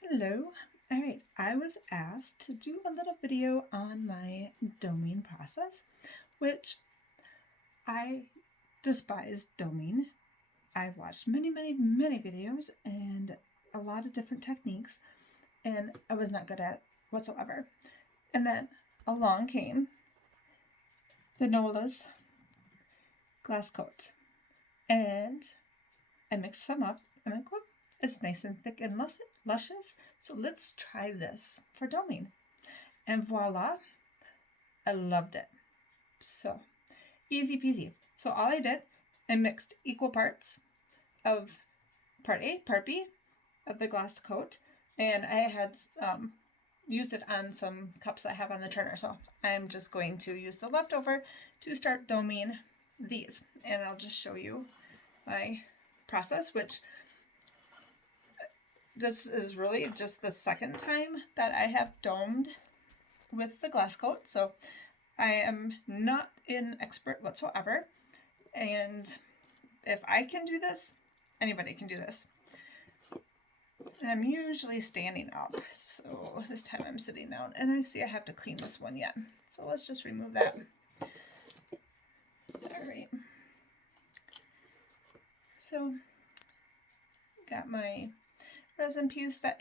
Hello. All right, I was asked to do a little video on my doming process, which I despise doming. I've watched many videos and a lot of different techniques, and I was not good at it whatsoever. And then along came the Nola's glass coat, and I mixed some up. I'm like, well, it's nice and thick and luscious, so let's try this for doming. And voila, I loved it. So easy peasy. So all I did, I mixed equal parts of part A, part B of the glass coat, and I had used it on some cups I have on the turner. So I'm just going to use the leftover to start doming these, and I'll just show you my process, which this is really just the second time that I have domed with the glass coat, so I am not an expert whatsoever, and if I can do this, anybody can do this. And I'm usually standing up, so this time I'm sitting down, and I see I have to clean this one yet, so let's just remove that. All right, so got my resin piece that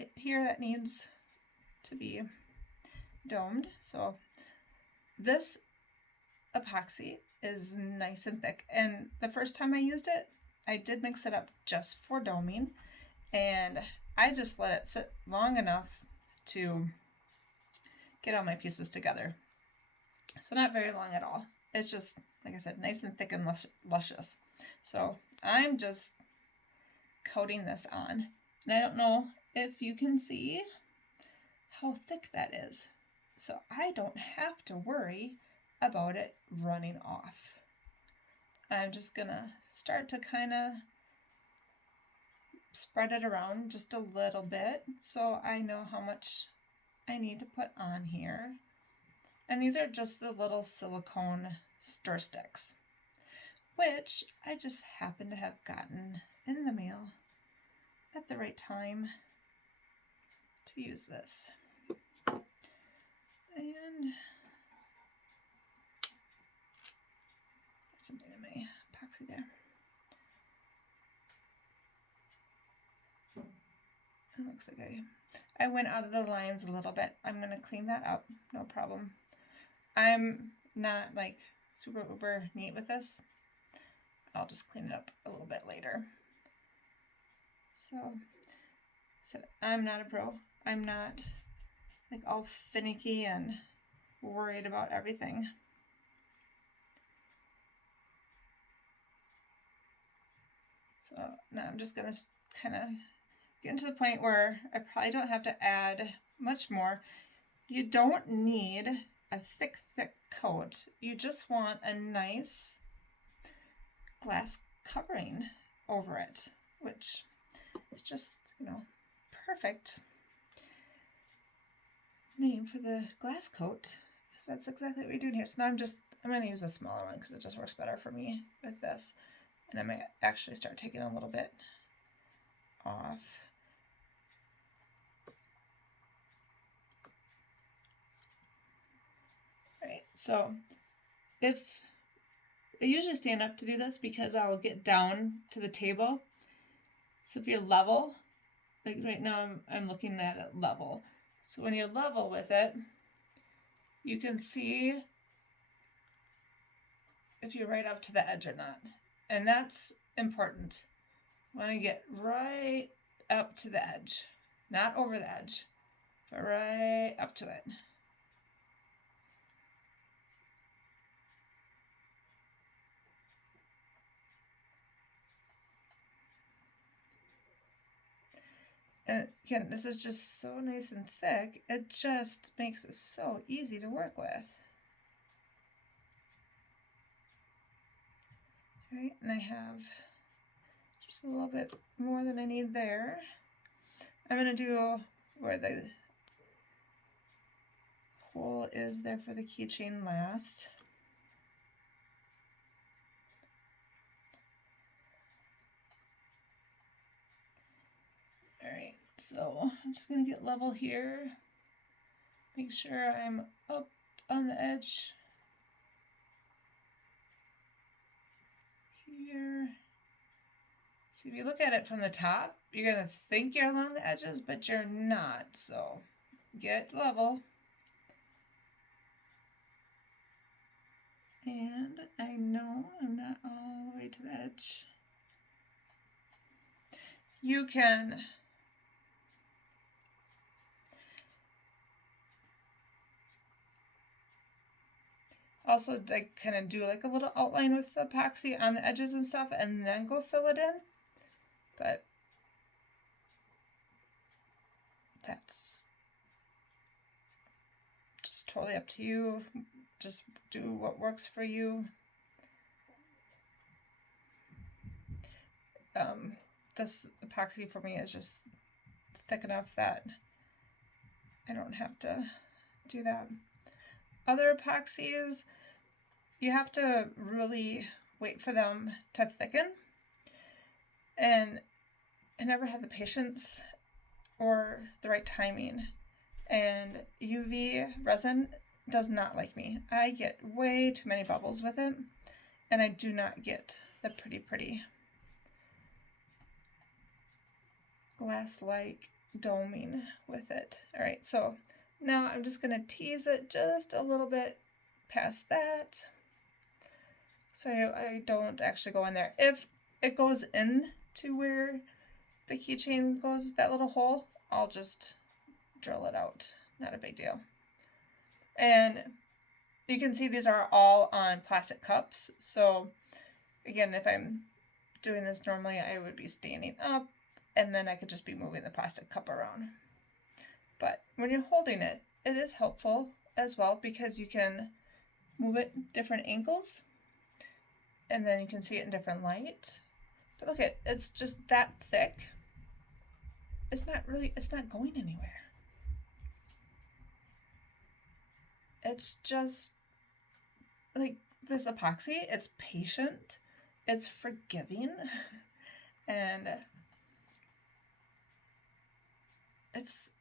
needs to be domed. So this epoxy is nice and thick, and the first time I used it, I did mix it up just for doming, and I just let it sit long enough to get all my pieces together. So not very long at all. It's just, like I said, nice and thick and luscious. So I'm just coating this on, and I don't know if you can see how thick that is. So I don't have to worry about it running off. I'm just gonna start to kind of spread it around just a little bit so I know how much I need to put on here. And these are just the little silicone stir sticks, which I just happen to have gotten in the mail at the right time to use this. And something in my epoxy there. It looks like I went out of the lines a little bit. I'm going to clean that up, no problem. I'm not like super uber neat with this. I'll just clean it up a little bit later. So I'm not a pro. I'm not like all finicky and worried about everything. So now I'm just going to kind of getting to the point where I probably don't have to add much more. You don't need a thick coat. You just want a nice glass covering over it, which is just, perfect name for the glass coat, because that's exactly what we're doing here. So now I'm going to use a smaller one because it just works better for me with this. And I might actually start taking a little bit off. Right, so I usually stand up to do this because I'll get down to the table. So if you're level, like right now I'm looking at it level. So when you're level with it, you can see if you're right up to the edge or not. And that's important. You want to get right up to the edge, not over the edge, but right up to it. And again, this is just so nice and thick, it just makes it so easy to work with. All right, and I have just a little bit more than I need there. I'm going to do where the hole is there for the keychain last. All right, So I'm just going to get level here. Make sure I'm up on the edge here. So if you look at it from the top, you're going to think you're along the edges, but you're not. So get level. And I know I'm not all the way to the edge. You can also like kind of do like a little outline with the epoxy on the edges and stuff and then go fill it in. But that's just totally up to you. Just do what works for you. This epoxy for me is just thick enough that I don't have to do that. Other epoxies, you have to really wait for them to thicken. And I never had the patience or the right timing. And UV resin does not like me. I get way too many bubbles with it, and I do not get the pretty glass-like doming with it. All right, so now I'm just going to tease it just a little bit past that, so I don't actually go in there. If it goes in to where the keychain goes, that little hole, I'll just drill it out. Not a big deal. And you can see these are all on plastic cups. So again, if I'm doing this normally, I would be standing up and then I could just be moving the plastic cup around. But when you're holding it, it is helpful as well because you can move it different angles and then you can see it in different light. But look at, it's just that thick. It's not going anywhere. It's just like this epoxy, it's patient, it's forgiving, and it's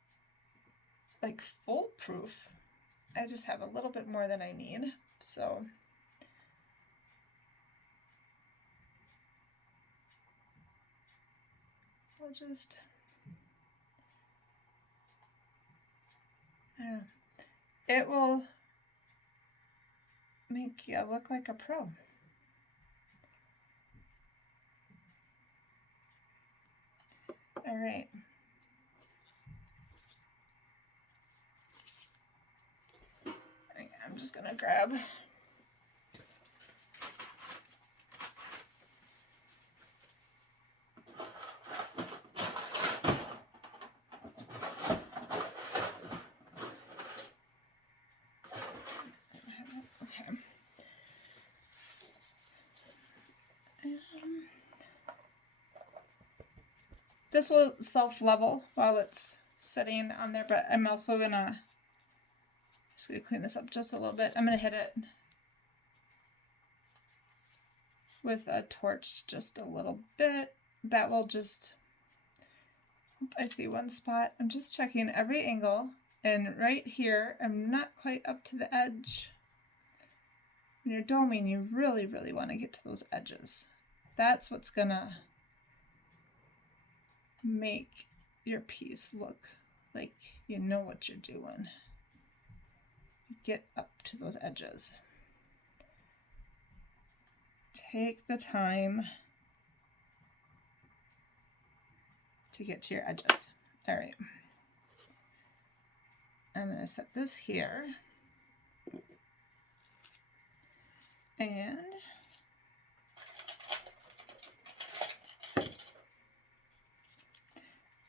like foolproof. I just have a little bit more than I need, so I'll just, yeah, it will make you look like a pro. All right. I'm just gonna grab okay. This will self-level while it's sitting on there, but I'm also gonna clean this up just a little bit. I'm gonna hit it with a torch just a little bit. That will just, I see one spot. I'm just checking every angle, and right here, I'm not quite up to the edge. When you're doming, you really want to get to those edges. That's what's gonna make your piece look like you know what you're doing. Get up to those edges. Take the time to get to your edges. All right. I'm going to set this here. And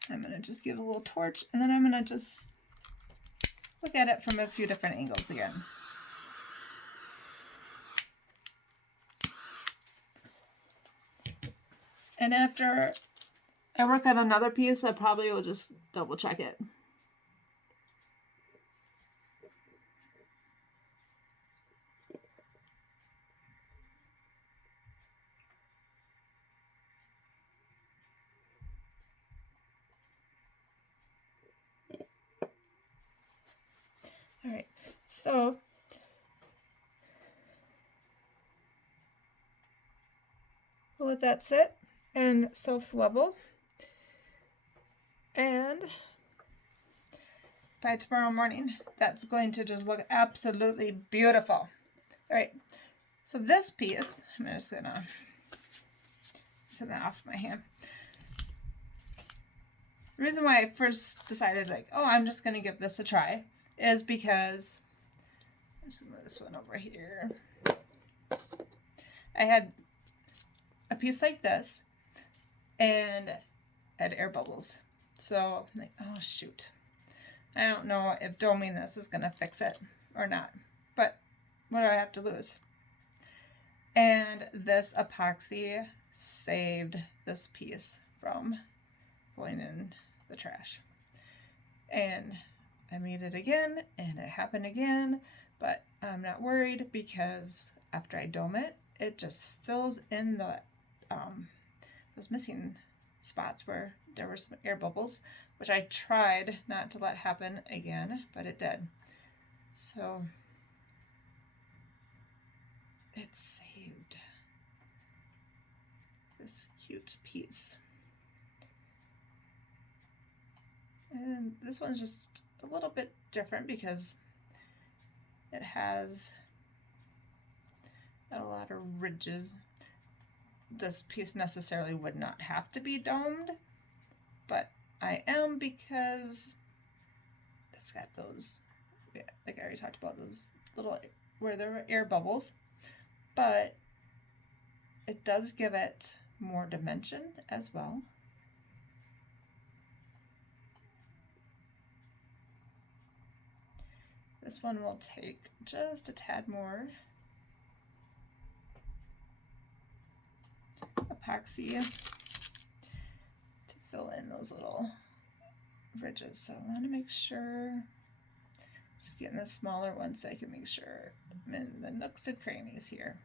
I'm going to just give a little torch, and then I'm going to just look at it from a few different angles again. And after I work on another piece, I probably will just double check it. All right, so we'll let that sit and self-level. And by tomorrow morning, that's going to just look absolutely beautiful. All right, so this piece, I'm just gonna set that off my hand. The reason why I first decided like, oh, I'm just gonna give this a try is because, I'm just gonna move this one over here. I had a piece like this and had air bubbles. So I'm like, oh shoot. I don't know if doming this is gonna fix it or not, but what do I have to lose? And this epoxy saved this piece from going in the trash. And I made it again and it happened again, but I'm not worried because after I dome it, it just fills in the those missing spots where there were some air bubbles, which I tried not to let happen again, but it did. So it saved this cute piece. And this one's just a little bit different because it has a lot of ridges. This piece necessarily would not have to be domed, but I am because it's got those, like I already talked about, those little, where there were air bubbles, but it does give it more dimension as well. This one will take just a tad more epoxy to fill in those little ridges. So I want to make sure, just getting a smaller one so I can make sure I'm in the nooks and crannies here.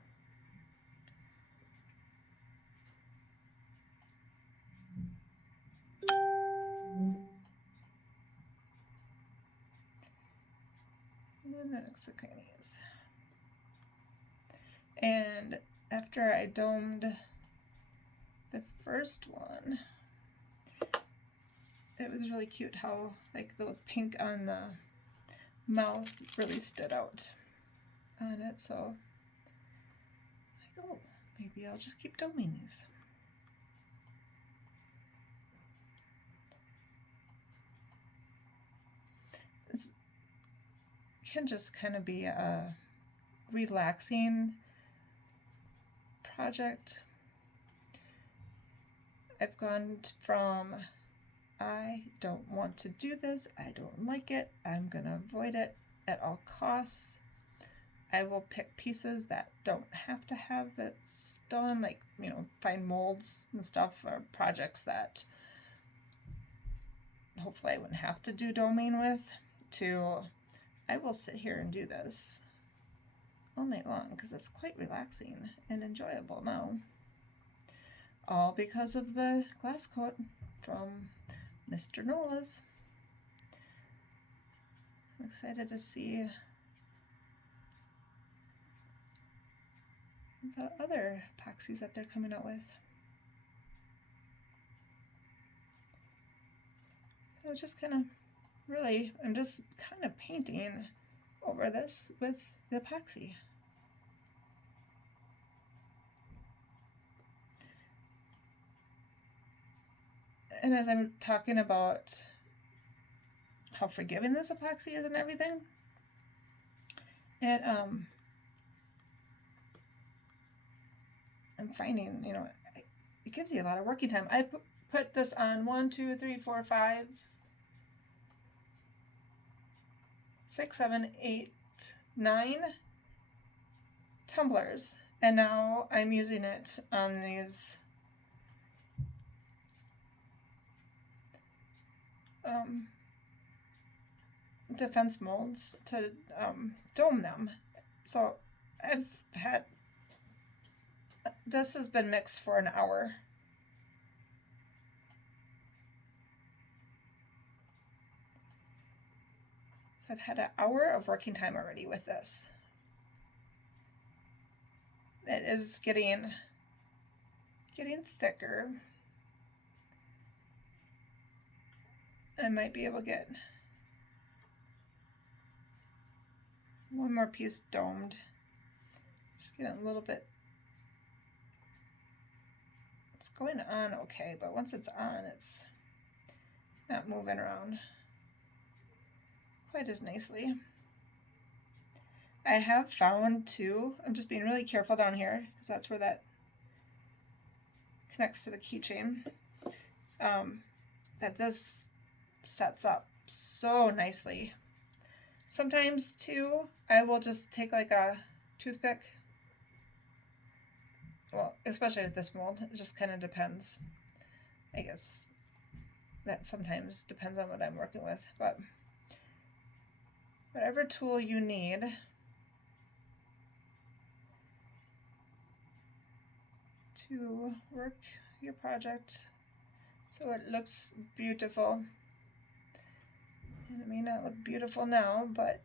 And then the nooks and crannies. And after I domed the first one, it was really cute how like the pink on the mouth really stood out on it. So like, oh, maybe I'll just keep doming these. It can just kind of be a relaxing project. I've gone from I don't want to do this, I don't like it, I'm gonna avoid it at all costs. I will pick pieces that don't have to have it done, like, you know, find molds and stuff, or projects that hopefully I wouldn't have to do doming with, to I will sit here and do this all night long because it's quite relaxing and enjoyable now. All because of the glass coat from Mr. Nola's. I'm excited to see the other epoxies that they're coming out with. So just kind of really, I'm just kind of painting over this with the epoxy. And as I'm talking about how forgiving this epoxy is and everything, I'm finding, you know, it gives you a lot of working time. I put this on 1, 2, 3, 4, 5, 6, 7, 8, 9 tumblers, and now I'm using it on these defense molds to dome them. So I've had, this has been mixed for an hour. So So I've had an hour of working time already with this. It is getting thicker. I might be able to get one more piece domed. Just getting a little bit, it's going on okay, but once it's on, it's not moving around quite as nicely. I have found too, I'm just being really careful down here because that's where that connects to the keychain, that this sets up so nicely. Sometimes too, I will just take like a toothpick. Well, especially with this mold, it just kind of depends. I guess that sometimes depends on what I'm working with, but whatever tool you need to work your project so it looks beautiful. And it may not look beautiful now, but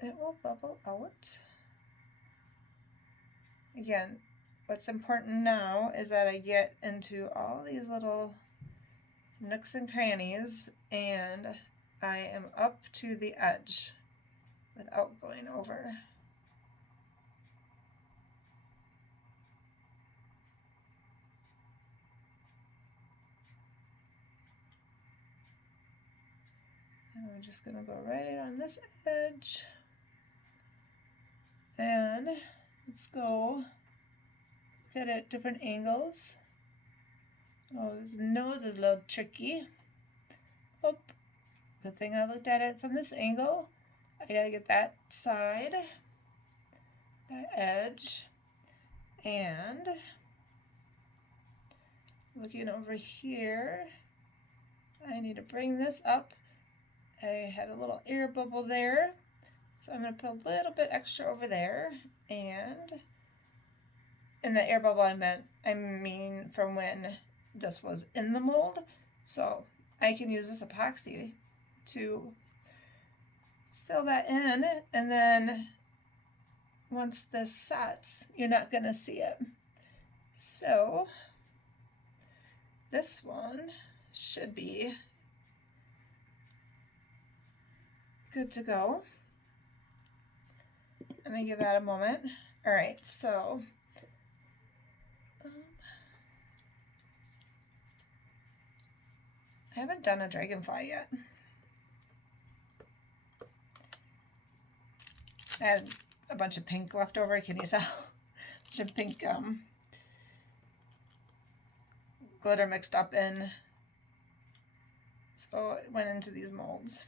it will level out. Again, what's important now is that I get into all these little nooks and crannies and I am up to the edge without going over. And we're just going to go right on this edge. And let's go look at it at different angles. Oh, his nose is a little tricky. Oh, good thing I looked at it from this angle. I gotta get that side, that edge, and looking over here, I need to bring this up. I had a little air bubble there, so I'm going to put a little bit extra over there, and in the air bubble I mean from when this was in the mold, so I can use this epoxy to fill that in, and then once this sets, you're not going to see it. So this one should be good to go. Let me give that a moment. All right, so I haven't done a dragonfly yet. I had a bunch of pink left over, can you tell? A bunch of pink glitter mixed up in, so it went into these molds.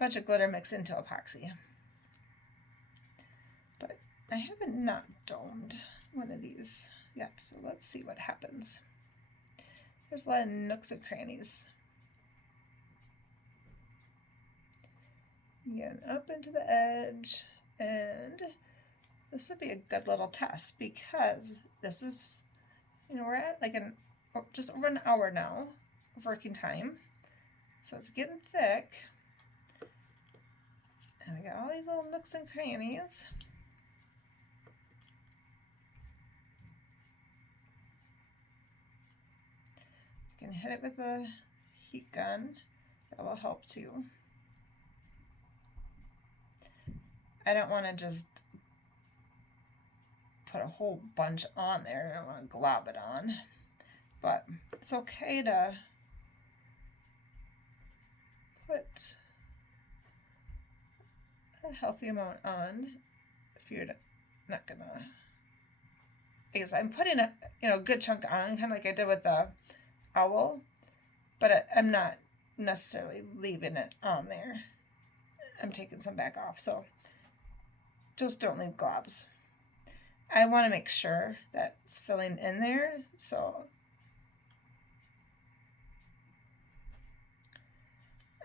Bunch of glitter mixed into epoxy. But I haven't not domed one of these yet, so let's see what happens. There's a lot of nooks and crannies. Again, up into the edge, and this would be a good little test because this is, we're at like just over an hour now of working time, so it's getting thick. And we got all these little nooks and crannies. You can hit it with a heat gun. That will help too. I don't want to just put a whole bunch on there. I don't want to glob it on. But it's okay to put a healthy amount on if you're not gonna. I guess I'm putting a good chunk on, kind of like I did with the owl, but I'm not necessarily leaving it on there. I'm taking some back off, so just don't leave globs. I want to make sure that it's filling in there, so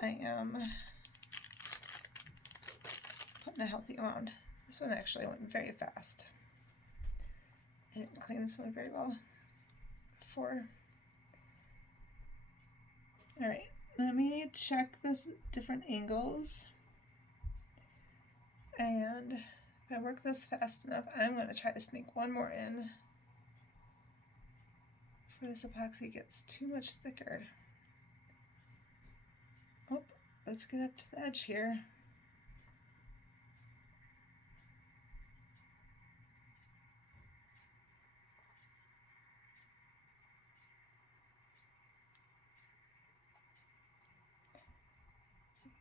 I am putting a healthy amount. This one actually went very fast. I didn't clean this one very well before. All right, let me check this different angles. And if I work this fast enough, I'm going to try to sneak one more in before this epoxy gets too much thicker. Oh, let's get up to the edge here.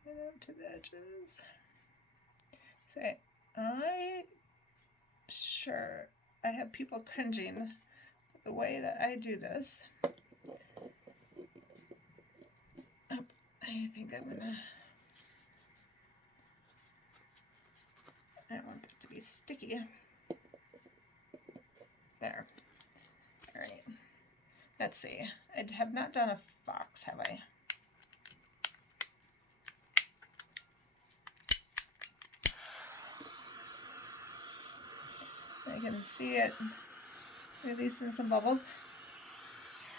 Get up to the edges. Say, I have people cringing at the way that I do this. Oh, I think I'm gonna, I don't want it to be sticky. There. All right. Let's see. I have not done a fox, have I? I can see it releasing some bubbles.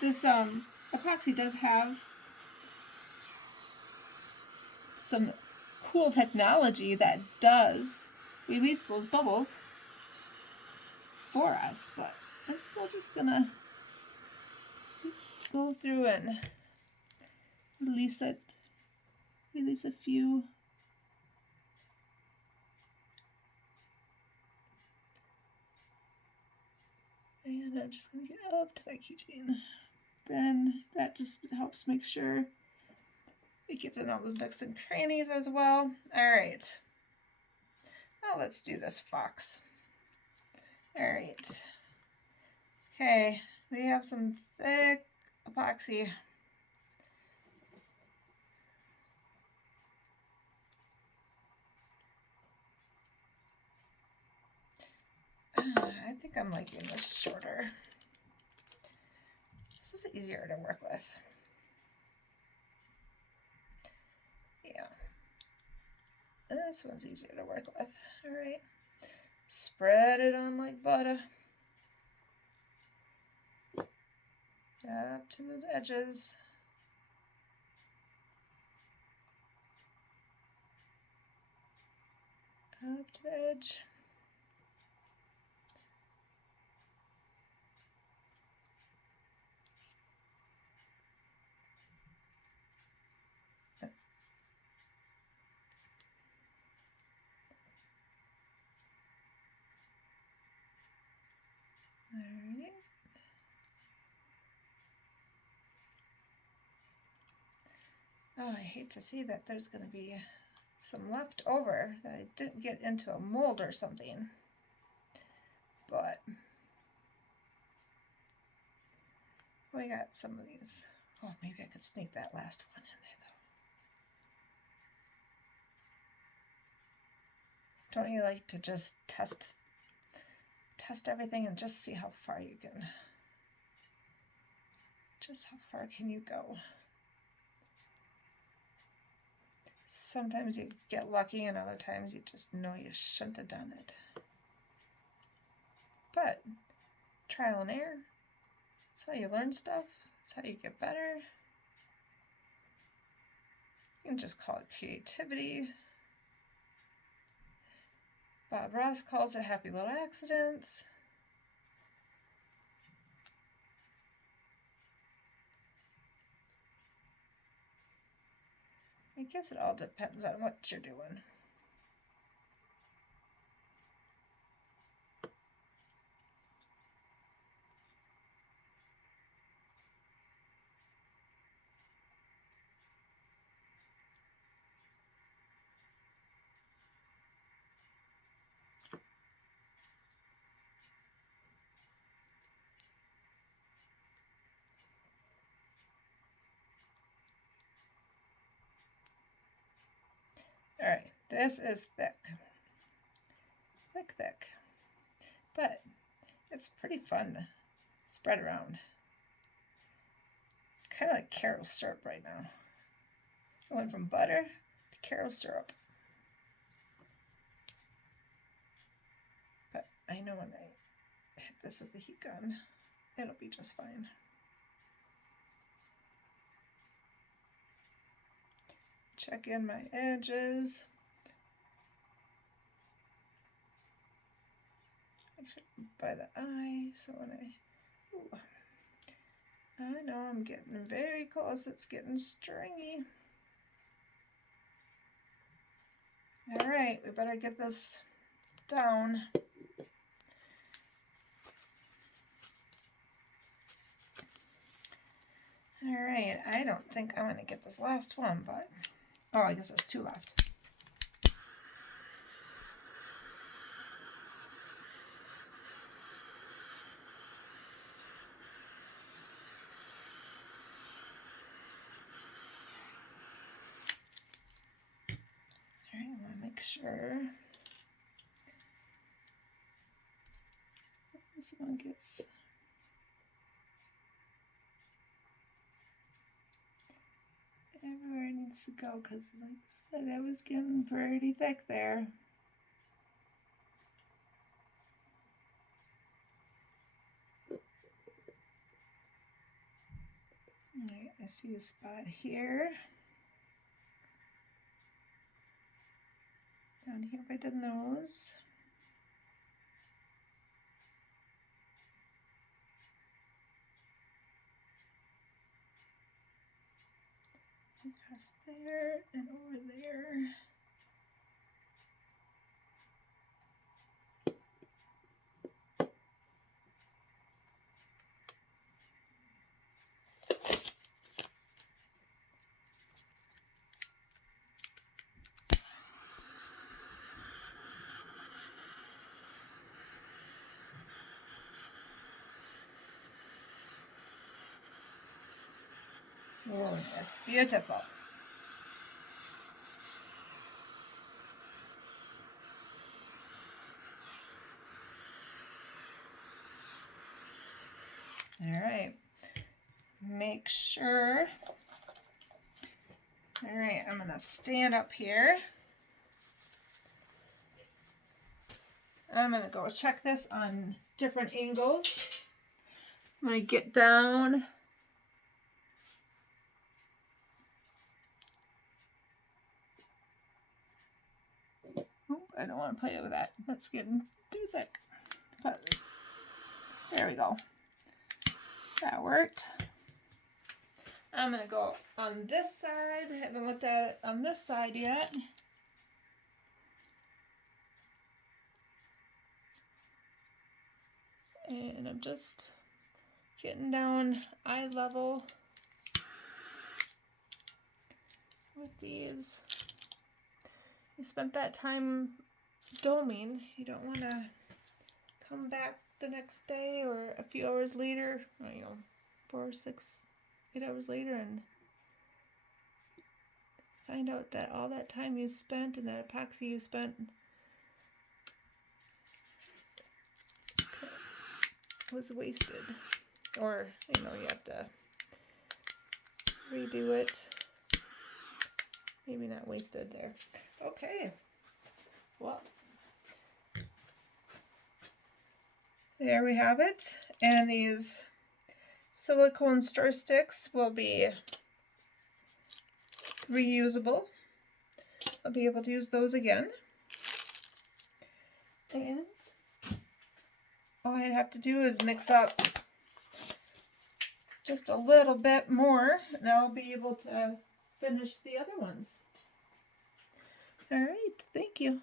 This epoxy does have some cool technology that does release those bubbles for us, but I'm still just gonna go through and release a few. And I'm just gonna get up to that keychain. Then that just helps make sure it gets in all those nooks and crannies as well. All right. Now let's do this fox. All right. Okay, we have some thick epoxy. I think I'm liking this shorter. This is easier to work with. Yeah. This one's easier to work with. All right. Spread it on like butter. Up to those edges. Up to the edge. All right. Oh, I hate to see that there's going to be some left over that I didn't get into a mold or something. But we got some of these. Oh, maybe I could sneak that last one in there though. Don't you like to just test everything and just see how far you can? Just how far can you go? Sometimes you get lucky and other times you just know you shouldn't have done it. But trial and error, that's how you learn stuff. That's how you get better. You can just call it creativity. Bob Ross calls it happy little accidents. I guess it all depends on what you're doing. All right, this is thick. Thick. But it's pretty fun to spread around. Kind of like carob syrup right now. I went from butter to carob syrup. But I know when I hit this with the heat gun, it'll be just fine. check in my edges. By the eye, so when I know I'm getting very close, it's getting stringy. All right, we better get this down. All right, I don't think I'm gonna get this last one, but, oh, I guess there's 2 left. All right, I wanna make sure this one gets everywhere it needs to go, because like I said, it was getting pretty thick there. All right, I see a spot here. Down here by the nose. Across there and over there. Oh, that's beautiful. All right, make sure. All right, I'm gonna stand up here. I'm gonna go check this on different angles. I'm gonna get down. Oh, I don't want to play with that. That's getting too thick. But there we go. That worked. I'm gonna go on this side. I haven't looked at it on this side yet. And I'm just getting down eye level with these. You spent that time doming. You don't want to come back the next day or a few hours later, or, 4, 6, 8 hours later, and find out that all that time you spent and that epoxy you spent was wasted. Or, you have to redo it. Maybe not wasted there. Okay. Well, there we have it. And these silicone stir sticks will be reusable. I'll be able to use those again. And all I'd have to do is mix up just a little bit more, and I'll be able to finish the other ones. All right, thank you.